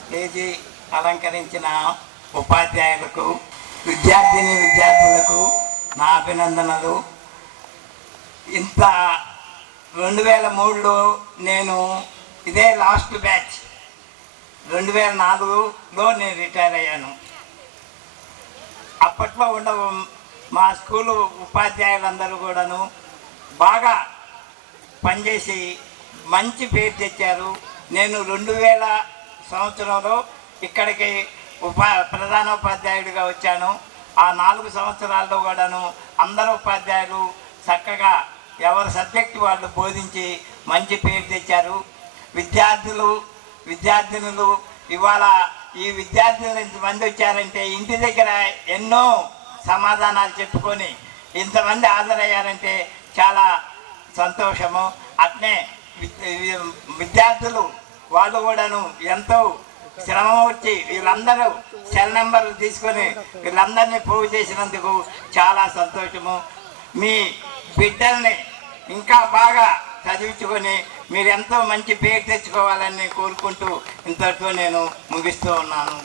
Stage అలంకరించిన ఉపాధ్యాయులకు, విద్యార్థులకు నా అభినందనలు. ఇంత 2003లో నేను ఇదే లాస్ట్ బ్యాచ్. 2004లో నేను రిటైర్ అయ్యాను. అప్పట్లో మా స్కూలు ఉపాధ్యాయులందరూ కూడాను బాగా పనిచేసి మంచి పేరు తెచ్చారు. నేను 2000 సంవత్సరంలో ఇక్కడికి ప్రధానోపాధ్యాయుడిగా వచ్చాను. ఆ 4 సంవత్సరాల్లో కూడాను అందరు ఉపాధ్యాయులు చక్కగా ఎవరి సబ్జెక్టు వాళ్ళు బోధించి మంచి పేరు తెచ్చారు. విద్యార్థినులు ఇవాళ ఈ విద్యార్థులు ఇంతమంది వచ్చారంటే ఇంటి దగ్గర ఎన్నో సమాధానాలు చెప్పుకొని ఇంతమంది హాజరయ్యారంటే చాలా సంతోషము. అట్నే విద్యార్థులు వాళ్ళు కూడాను ఎంతో శ్రమ వచ్చి వీళ్ళందరూ సెల్ నెంబర్లు తీసుకొని వీళ్ళందరినీ పోగు చేసినందుకు చాలా సంతోషము. మీ బిడ్డల్ని ఇంకా బాగా చదివించుకొని మీరు ఎంతో మంచి పేరు తెచ్చుకోవాలని కోరుకుంటూ ఇంతటితో నేను ముగిస్తూ ఉన్నాను.